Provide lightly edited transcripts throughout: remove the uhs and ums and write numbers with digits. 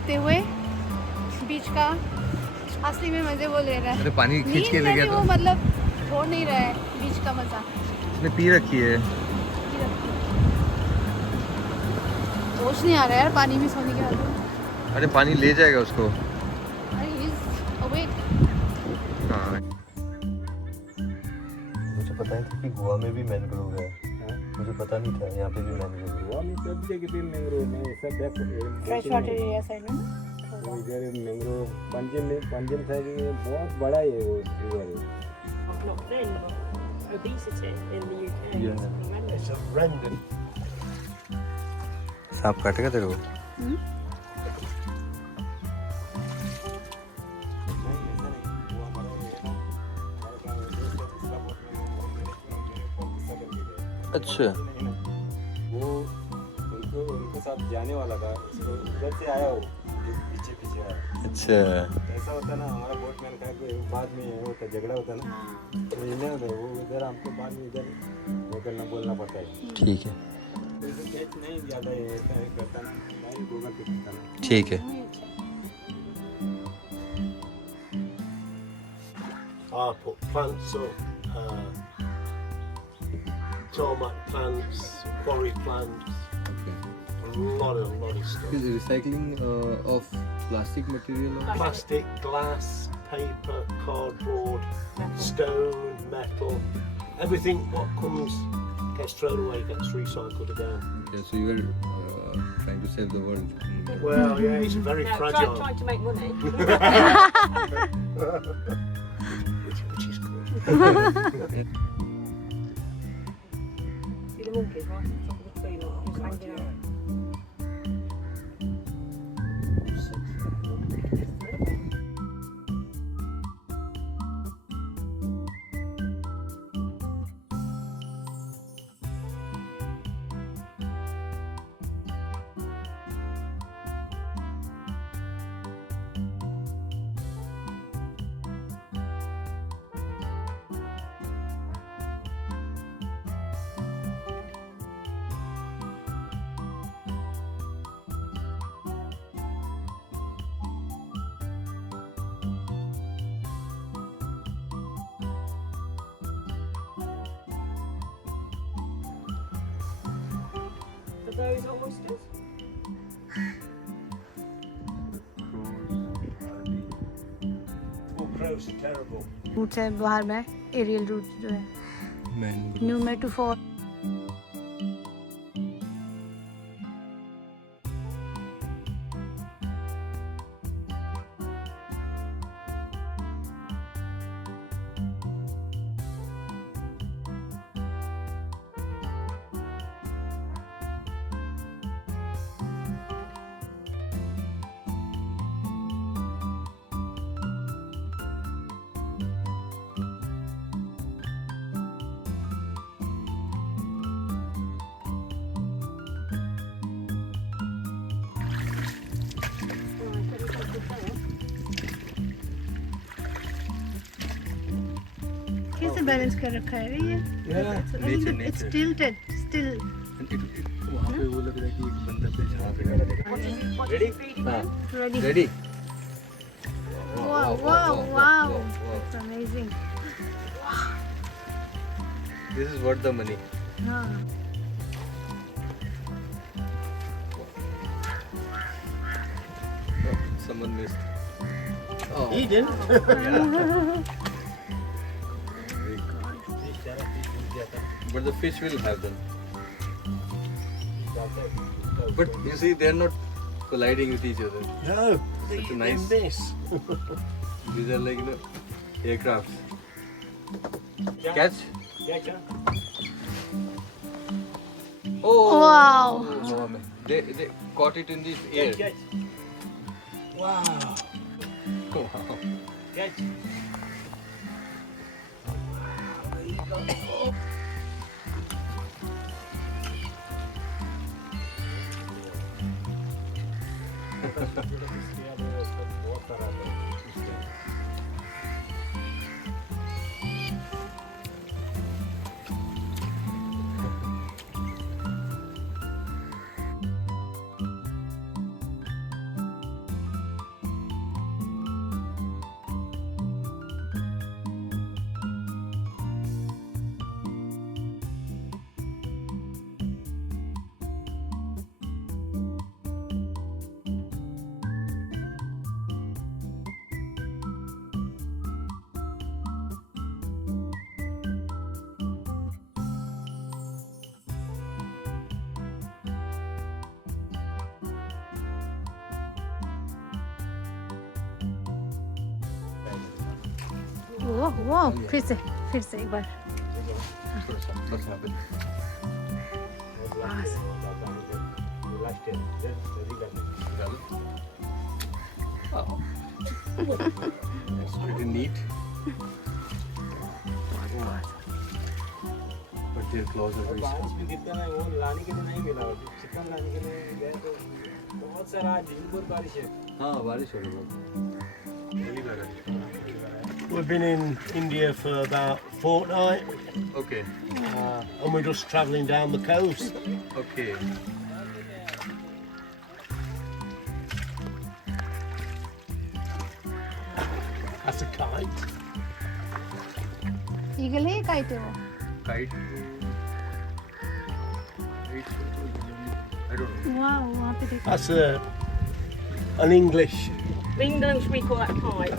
लेते हुए बीच का असली में मजे वो ले रहा है। अरे पानी खींच के ले गया वो मतलब छोड़ नहीं रहा है बीच का मजा। उसने पी रखी है। होश नहीं आ रहा है यार पानी में सोने के बाद। अरे पानी ले जाएगा उसको। हाँ मुझे पता है कि गोवा में भी मैंग्रोव है। मुझे पता नहीं था यहाँ पे भी मैंग्रोव है। गोवा में सब जगह पे मैंग्रोव है। सब फ्रेश वाटर एरिया साइड में इधर मैंग्रोव पंजिम साइड में बहुत बड़ा है वो रिवर है। Not then, but obesity in the UK. Yeah. It's horrendous. सांप काटेगा तेरे को? अच्छा वो उनके साथ जाने वाला था, उसको उधर से आया वो पीछे आया। अच्छा ऐसा होता ना हमारा बोटमैन का कोई बाद में होता झगड़ा होता ना, तो इन्हें वो इधर हमको बाद में इधर वो करना बोलना पड़ता है। ठीक है कैच नहीं ज़्यादा ऐसा है करता ना, भाई गूगल पे करता ना। ठीक है। I put plants up, tomato plants, quarry plants, a lot of stuff. Recycling of plastic material. Plastic, glass, paper, cardboard, stone, metal, everything what comes gets thrown away gets recycled again. Okay, so you were trying to save the world. Well, yeah, it's very No, fragile. trying to make money. Which is good. See the monkeys right on top of the tree, like, just hanging out. Are those oysters? Oh, crows are terrible. Route से बाहर में aerial root जो है pneumatophore. कैसे balance कर रखा है ये? It's tilted still. वहाँ पे वो लग रहा है कि एक बंदा पे Ready? Ready? Wow. It's amazing. This is worth the money. हाँ. Oh, someone missed. Oh. He didn't. But the fish will have them. But you see, they are not colliding with each other. No, Such a nice. miss. These are like, aircrafts. Catch? Oh! Wow. They caught it in the air. Wow. Wow. वो फिर से एक बार बस यहाँ पे पास। Last year डालो It's pretty neat but their claws are very बारिश small. भी गिरता है वो लाने के लिए नहीं मिला चिकन लाने के लिए गए तो बहुत सारा आज दिन भर बारिश है हाँ बारिश हो रही है पहली बार आई We've been in India for about a fortnight, okay and we're just travelling down the coast. okay That's a kite. Eagle है काइट है वो kite I don't know वहाँ पे देखो That's an English. In England we call that kite.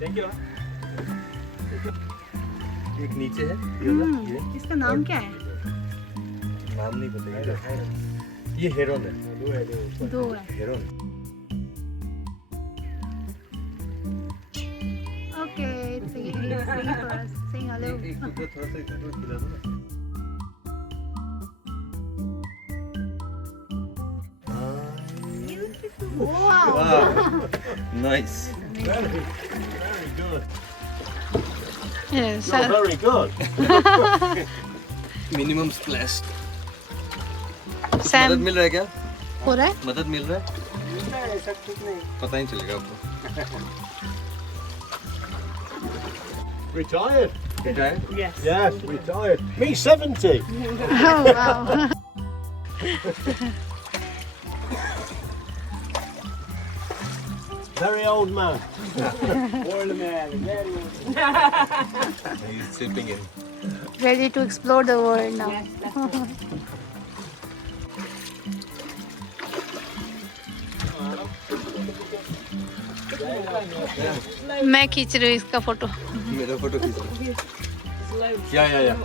Thank you एक नीचे है ये वाला, ये इसका नाम क्या है नाम नहीं पता ये हेरोन है दो है Heron okay sing for us sing hello एक टुकड़ा थोड़ा सा इधर खिला दो ना wow nice Very good. yes You're very good. minimum splash Sam मदद मिल रहा है क्या हो रहा है मदद मिल रहा है ऐसा कुछ नहीं पता नहीं चलेगा आपको Retired. Retired? Yes. Yes, retired. Me 70. oh wow Very old man. Old man very He's sleeping in. ready to explore the world now Yes, definitely. मैं खींच रही हूँ इसका फोटो मेरा फोटो खींच लो Slow. Yeah. Yeah.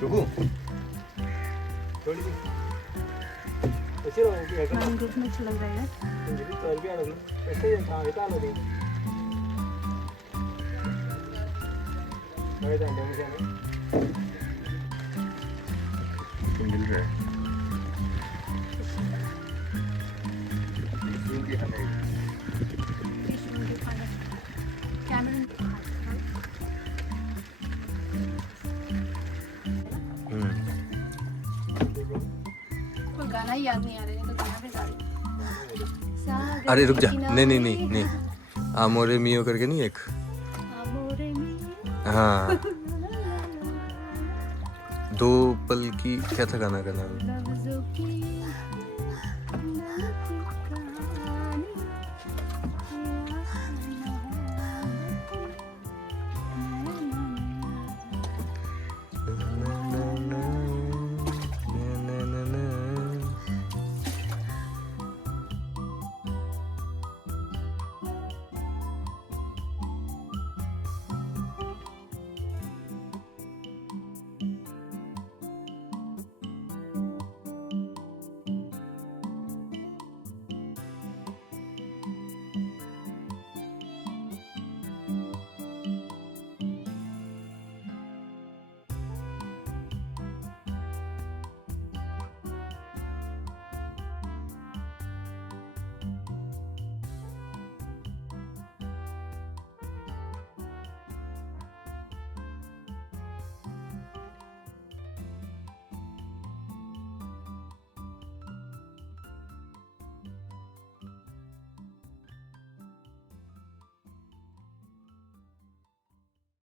रुको थोड़ी सी ऐसे हो गया हमारे ग्रुप में चल रहा है तो भी आ रहा है ऐसे ही था इतना लो दे मैं जाने मुझे मिल रहा है Zoom की हमें कोई गाना ही याद नहीं आ रहा है तो गाना भी गा रही अरे रुक जा नहीं आमोरे मियो करके नहीं एक हाँ दो पल की क्या था गाना का नाम